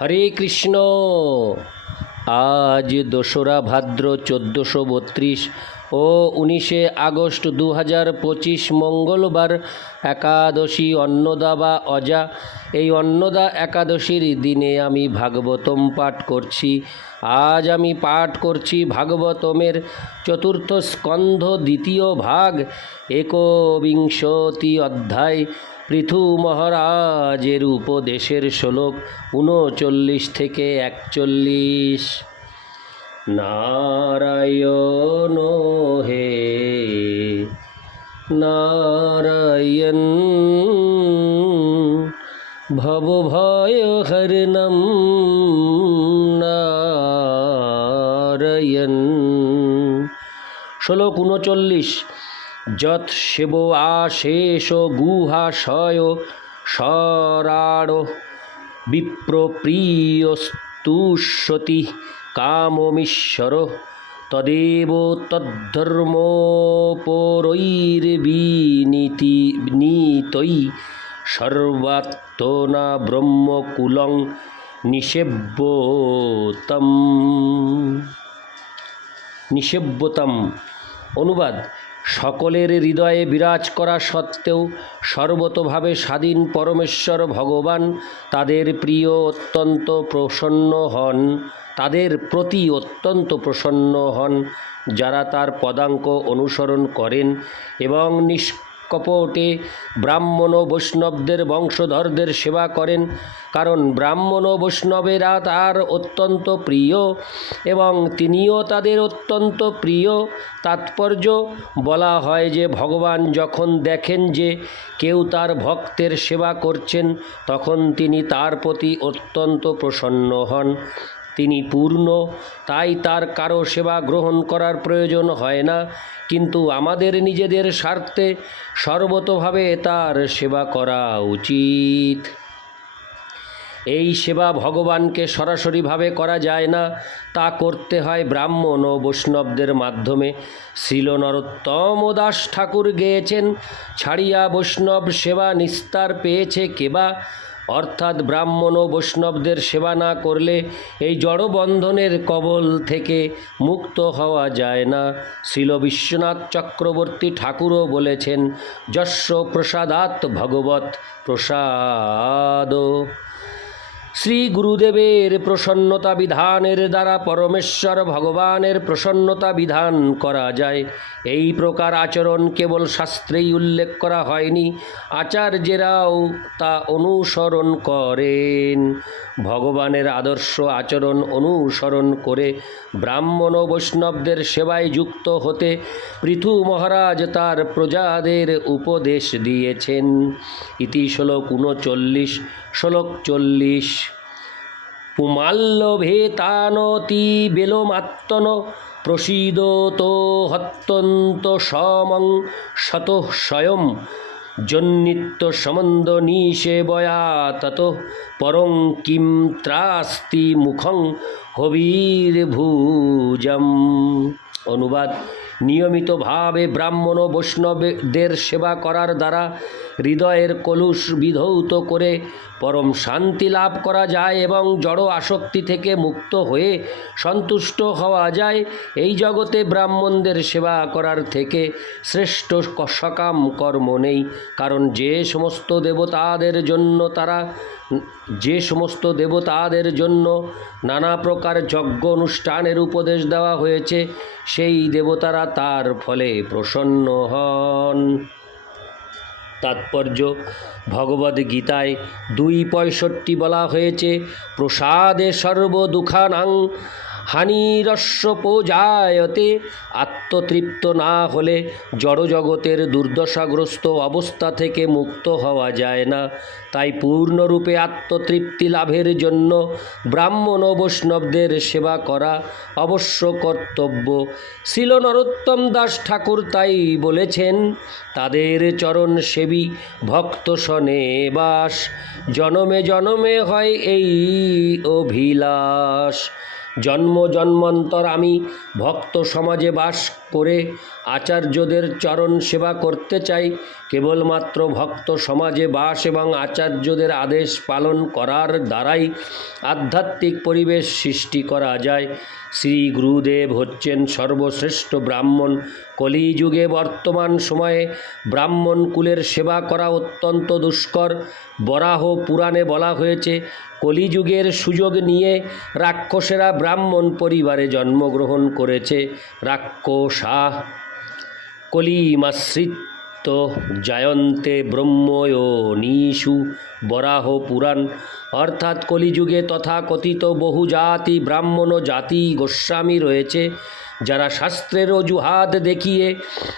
হরে কৃষ্ণ। আজ দোসরা ভাদ্র চোদ্দোশো বত্রিশ ও উনিশে আগস্ট দু হাজার পঁচিশ মঙ্গলবার একাদশী অন্নদা বা অজা। এই অন্নদা একাদশীর দিনে আমি ভাগবতম পাঠ করছি। আজ আমি পাঠ করছি ভাগবতমের চতুর্থ স্কন্ধ দ্বিতীয় ভাগ। একবিংশতি অধ্যায়। পৃথু মহারাজের উপদেশের শ্লোক উনচল্লিশ থেকে একচল্লিশ। নারায়ণ হে, নারায়ণ ভবভয় হরণম, নারায়ণ। শ্লোক উনচল্লিশ যৎ শিব আশেষ গুহাশয় সরাড় বিপ্রপ্রিয়স্তুষ্যতি কামমীশ্বর তদেব তদ্ধর্মোপরৈর্বিনীতি নীতৈ সর্বাত্মনা ব্রহ্মকুলং নিষেব্যতম নিষেব্যতম অনুবাদ। সকলের হৃদয়ে বিরাজ করা সত্ত্বেও সর্বতভাবে স্বাধীন পরমেশ্বর ভগবান তাদের প্রিয় অত্যন্ত প্রসন্ন হন, তাদের প্রতি অত্যন্ত প্রসন্ন হন, যারা তার পদাঙ্ক অনুসরণ করেন এবং নিষ্কপটে ব্রাহ্মণ ও বৈষ্ণবদের বংশধরদের সেবা করেন, কারণ ব্রাহ্মণ ও বৈষ্ণবেরা তার অত্যন্ত প্রিয় এবং তিনিও তাদের অত্যন্ত প্রিয়। তাৎপর্য, বলা হয় যে ভগবান যখন দেখেন যে কেউ তার ভক্তের সেবা করছেন, তখন তিনি তার প্রতি অত্যন্ত প্রসন্ন হন। তিনি পূর্ণ, তাই তার কারও সেবা গ্রহণ করার প্রয়োজন হয় না। কিন্তু আমাদের নিজেদের স্বার্থে সর্বতোভাবে তার সেবা করা উচিত। এই সেবা ভগবানকে সরাসরিভাবে করা যায় না। তা করতে হয় ব্রাহ্মণ ও বৈষ্ণবদের মাধ্যমে। শ্রীল নরোত্তম দাস ঠাকুর গেয়েছেন, ছাড়িয়া বৈষ্ণব সেবা নিস্তার পেয়েছে কেবা অর্থাৎ ব্রাহ্মণ ও বৈষ্ণবদের সেবা না করলে এই জড়বন্ধনের কবল থেকে মুক্ত হওয়া যায় না। শিল বিশ্বনাথ চক্রবর্তী ঠাকুরও বলেছেন যস্য প্রসাদাত ভগবত প্রসাদ। শ্রী গুরুদেবের প্রসন্নতা বিধানের দ্বারা পরমেশ্বর ভগবানের প্রসন্নতা বিধান করা যায়। এই প্রকার আচরণ কেবল শাস্ত্রেই উল্লেখ করা হয়নি। আচার্যেরাও তা অনুসরণ করেন। ভগবানের আদর্শ আচরণ অনুসরণ করে ব্রাহ্মণ ও বৈষ্ণবদের সেবায় যুক্ত হতে পৃথু মহারাজ তার প্রজাদের উপদেশ দিয়েছেন। ইতি শ্লোক উনচল্লিশ শ্লোক চল্লিশ। পুমাল্লভেতানতি বেলমাত্তন প্রসীদত হত্যন্ত সমং শত স্বয়ং জন্নিত্য সমন্দ নিষেবয়া তত পরং কিম ত্রাস্তি মুখং হবির্ভুজম। অনুবাদ নিয়মিতভাবে ব্রাহ্মণ ও বৈষ্ণবদের সেবা করার দ্বারা হৃদয়ের কলুষ বিধৌত করে পরম শান্তি লাভ করা যায় এবং জড় আসক্তি থেকে মুক্ত হয়ে সন্তুষ্ট হওয়া যায়। এই জগতে ব্রাহ্মণদের সেবা করার থেকে শ্রেষ্ঠ সকাম কর্ম নেই। কারণ যে সমস্ত দেবতাদের জন্য তারা যে সমস্ত দেবতাদের জন্য নানা প্রকার যজ্ঞ অনুষ্ঠানের উপদেশ দেওয়া হয়েছে, সেই দেবতারা তার ফলে প্রসন্ন হন। তাৎপর্য, ভগবদ গীতায় দুই পঁয়ষট্টি বলা হয়েছে, প্রসাদে সর্বদুঃখানাং হানিরস্য পোজায়তে আত্মতৃপ্ত না হলে জড়জগতের দুর্দশাগ্রস্ত অবস্থা থেকে মুক্ত হওয়া যায় না। তাই পূর্ণরূপে আত্মতৃপ্তি লাভের জন্য ব্রাহ্মণ ও বৈষ্ণবদের সেবা করা অবশ্য কর্তব্য। শিল নরোত্তম দাস ঠাকুর তাই বলেছেন, তাদের চরণ সেবী ভক্ত সনে বাস, জনমে জনমে হয় এই অভিলাষ। জন্ম জন্মান্তর আমি ভক্ত সমাজে বাস করে আচার্যদের চরণ সেবা করতে চাই। কেবলমাত্র ভক্ত সমাজে বাস এবং আচার্যদের আদেশ পালন করার দ্বারাই আধ্যাত্মিক পরিবেশ সৃষ্টি করা যায়। শ্রী গুরুদেব হচ্ছেন সর্বশ্রেষ্ঠ ব্রাহ্মণ। কলিযুগে বর্তমান সময়ে ব্রাহ্মণ কুলের সেবা করা অত্যন্ত দুষ্কর। বরাহ পুরাণে বলা হয়েছে, কলিযুগের সুযোগ নিয়ে রাক্ষসেরা ব্রাহ্মণ পরিবারে জন্মগ্রহণ করেছে রাক্ষসাহ কলিমাশ্রিত জায়ন্তে ব্রহ্ময়োনিষু বরাহ পুরাণ। অর্থাৎ কলিযুগে তথাকথিত বহু জাতি ব্রাহ্মণ জাতি গোস্বামী রয়েছে, যারা শাস্ত্রের অজুহাত দেখিয়ে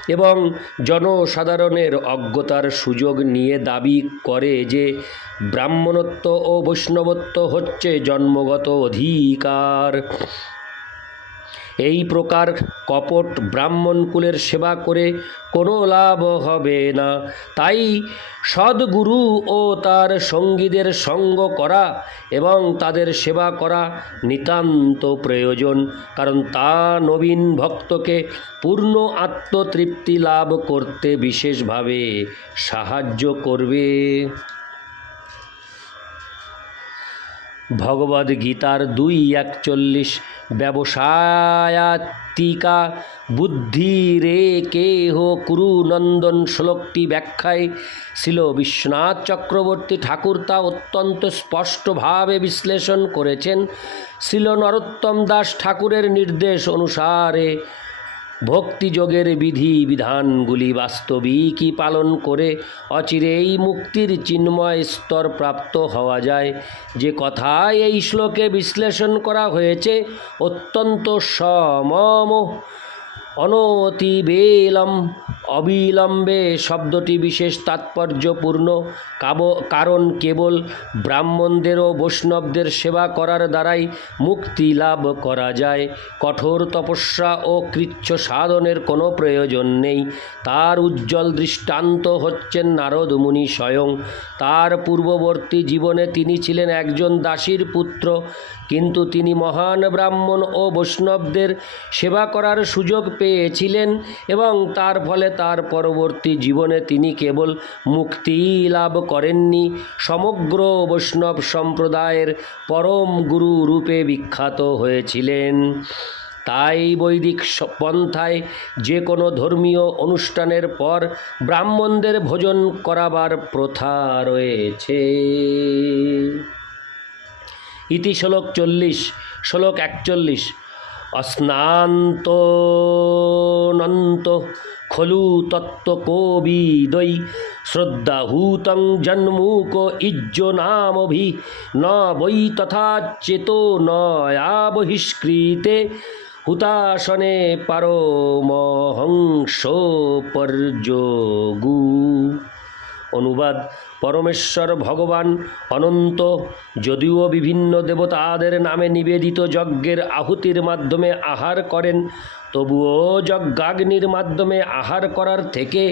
এবং জনসাধারণের অজ্ঞতার সুযোগ নিয়ে দাবি করে যে ব্রাহ্মণত্ব ও বৈষ্ণবত্ব হচ্ছে জন্মগত অধিকার। এই প্রকার কপট ব্রাহ্মণকুলের সেবা করে কোনো লাভ হবে না। তাই সদ্গুরু ও তার সঙ্গীদের সঙ্গ করা এবং তাদের সেবা করা নিতান্ত প্রয়োজন, কারণ তা নবীন ভক্তকে পূর্ণ আত্মতৃপ্তি লাভ করতে বিশেষভাবে সাহায্য করবে। ভগবদ গীতার দুই একচল্লিশ ব্যবসায়াতিকা বুদ্ধি রে কেহ কুরু নন্দন শ্লোকটি ব্যাখ্যায় ছিল বিশ্বনাথ চক্রবর্তী ঠাকুর তা অত্যন্ত স্পষ্টভাবে বিশ্লেষণ করেছেন। ছিল নরোত্তম দাস ঠাকুরের নির্দেশ অনুসারে ভক্তিযোগের বিধি বিধানগুলি বাস্তবিকই পালন করে অচিরেই মুক্তির চিন্ময় স্তর প্রাপ্ত হওয়া যায়। যে কথায় এই শ্লোকে বিশ্লেষণ করা হয়েছে, অত্যন্ত সমম অনতিবেলম অবিলম্বে শব্দটি বিশেষ তাৎপর্যপূর্ণ, কাব কারণ কেবল ব্রাহ্মণদের ও বৈষ্ণবদের সেবা করার দ্বারাই মুক্তি লাভ করা যায়। কঠোর তপস্যা ও কৃচ্ছ সাধনের কোনো প্রয়োজন নেই। তার উজ্জ্বল দৃষ্টান্ত হচ্ছেন নারদ মুনি স্বয়ং। তার পূর্ববর্তী জীবনে তিনি ছিলেন একজন দাসীর পুত্র। কিন্তু তিনি মহান ব্রাহ্মণ ও বৈষ্ণবদের সেবা করার সুযোগ পেয়েছিলেন এবং তার ফলে তার পরবর্তী জীবনে তিনি কেবল মুক্তি লাভ করেননি। সমগ্র বৈষ্ণব সম্প্রদায়ের পরম গুরু রূপে বিখ্যাত হয়েছিলেন। তাই বৈদিক পন্থায় যে কোনো ধর্মীয় অনুষ্ঠানের পর ব্রাহ্মণদের ভোজন করাবার প্রথা রয়েছে। ইতি শ্লোক চল্লিশ, শ্লোক একচল্লিশ। অস্নান্তনন্ত খলু তত্ত্ব কবিদৈ শ্রদ্ধাহূতং জন্মুক ইজ্জ নামভি ন বৈ তথা চেতো নয়া বহিষ্কৃতে হুতাসনে পারমহংস পর্যগু অনুবাদ, পরমেশ্বর ভগবান অনন্ত, যদিও বিভিন্ন দেবতাদের নামে নিবেদিত যজ্ঞের আহুতির মাধ্যমে আহার করেন, তবুও যজ্ঞাগ্নির মাধ্যমে আহার করার থেকে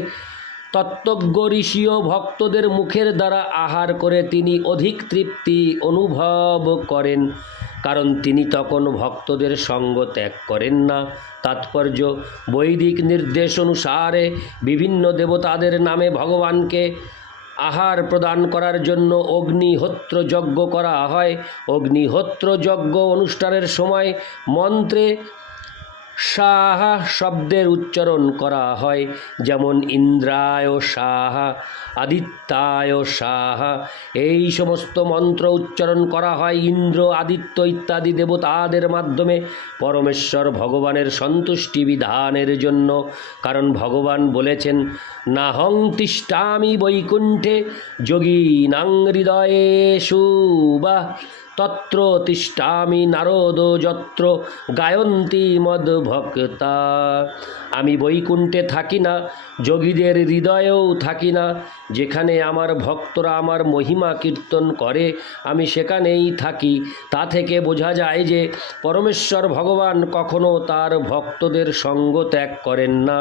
তত্ত্বজ্ঞ ঋষিও ভক্তদের মুখের দ্বারা আহার করে তিনি অধিক তৃপ্তি অনুভব করেন, কারণ তিনি তখন ভক্তদের সঙ্গ ত্যাগ করেন না। তাৎপর্য, বৈদিক নির্দেশ অনুসারে বিভিন্ন দেবতাদের নামে ভগবানকে আহার প্রদান করার জন্য অগ্নিহোত্র যজ্ঞ করা হয়। অগ্নিহোত্র যজ্ঞ অনুষ্ঠানের সময় মন্ত্রে সাহা শব্দের উচ্চারণ করা হয়, যেমন ইন্দ্রায় সাহা, আদিত্যায় সাহা। এই সমস্ত মন্ত্র উচ্চারণ করা হয় ইন্দ্র, আদিত্য ইত্যাদি দেবতাদের মাধ্যমে। পরমেশ্বর ভগবানের সন্তুষ্টি বিধানের জন্য, কারণ ভগবান বলেছেন, নাহং তিষ্ঠামি বৈকুণ্ঠে যোগীনাং হৃদয়েষু বা তত্র তিষ্ঠামি নারদ যত্র গায়ন্তী মদ ভক্তা। আমি বৈকুণ্ঠে থাকি না যোগীদের হৃদয়েও থাকি না যেখানে আমার ভক্তরা আমার মহিমা কীর্তন করে, আমি সেখানেই থাকি। তা থেকে বোঝা যায় যে পরমেশ্বর ভগবান কখনো তার ভক্তদের সঙ্গ ত্যাগ করেন না।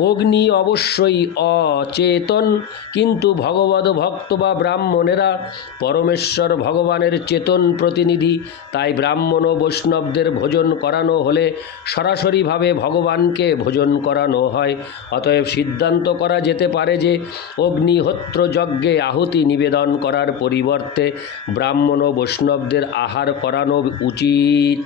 অগ্নি অবশ্যই অচেতন, কিন্তু ভগবদ ভক্ত বা ব্রাহ্মণেরা পরমেশ্বর ভগবানের চেতন প্রতিনিধি, তাই ব্রাহ্মণ ও বৈষ্ণবদের ভোজন করানো হলে সরাসরিভাবে ভগবানকে ভোজন করানো হয়। অতএব সিদ্ধান্ত করা যেতে পারে যে অগ্নিহোত্র যজ্ঞে আহুতি নিবেদন করার পরিবর্তে ব্রাহ্মণ ও বৈষ্ণবদের আহার করানো উচিত।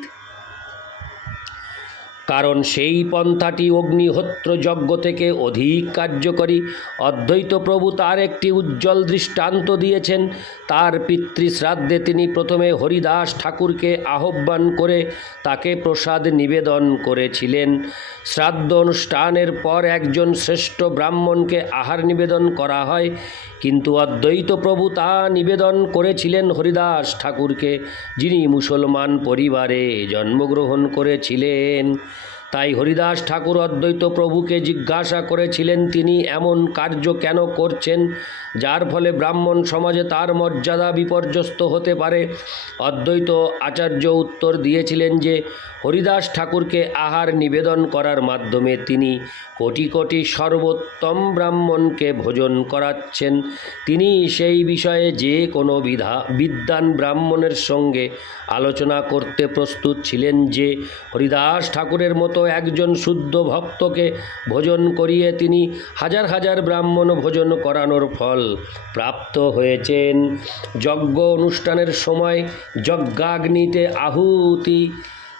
কারণ সেই পন্থাটি অগ্নিহোত্র যজ্ঞ থেকে অধিক কার্যকরী। অদ্বৈত প্রভু তার একটি উজ্জ্বল দৃষ্টান্ত দিয়েছেন। তার পিতৃশ্রাদ্ধে তিনি প্রথমে হরিদাস ঠাকুরকে আহ্বান করে তাকে প্রসাদ নিবেদন করেছিলেন। শ্রাদ্ধ অনুষ্ঠানের পর একজন শ্রেষ্ঠ ব্রাহ্মণকে আহার নিবেদন করা হয়। কিন্তু অদ্বৈত প্রভু তা নিবেদন করেছিলেন হরিদাস ঠাকুরকে, যিনি মুসলমান পরিবারে জন্মগ্রহণ করেছিলেন। তাই হরিদাস ঠাকুর অদ্বৈত প্রভুকে জিজ্ঞাসা করেছিলেন তিনি এমন কার্য কেন করছেন? যার ফলে ব্রাহ্মণ সমাজে তার মর্যাদা বিপর্যস্ত হতে পারে। অদ্বৈত আচার্য উত্তর দিয়েছিলেন যে, হরিদাস ঠাকুরকে আহার নিবেদন করার মাধ্যমে তিনি কোটি কোটি সর্বোত্তম ব্রাহ্মণকে ভোজন করাচ্ছেন। তিনি সেই বিষয়ে যে কোনো বিধা, বিদ্বান ব্রাহ্মণের সঙ্গে আলোচনা করতে প্রস্তুত ছিলেন যে, হরিদাস ঠাকুরের মতো একজন শুদ্ধ ভক্তকে ভোজন করিয়ে তিনি হাজার হাজার ব্রাহ্মণ ভোজন করানোর ফল প্রাপ্ত হয়েছেন। যজ্ঞ অনুষ্ঠানের সময় যজ্ঞাগ্নিতে আহুতি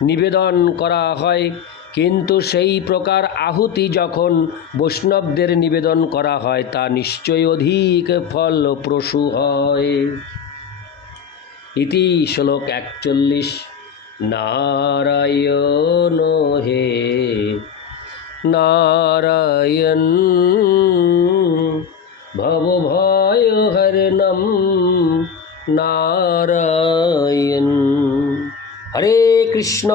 নিবেদন করা হয়। কিন্তু সেই প্রকার আহুতি যখন বৈষ্ণবদের নিবেদন করা হয়, তা নিশ্চয়ই অধিক ফলপ্রসূ হয়। ইতি শ্লোক একচল্লিশ। নারায়ণ হে, নারায়ণ ভবভয় নম নারায়ণ। হরে কৃষ্ণ।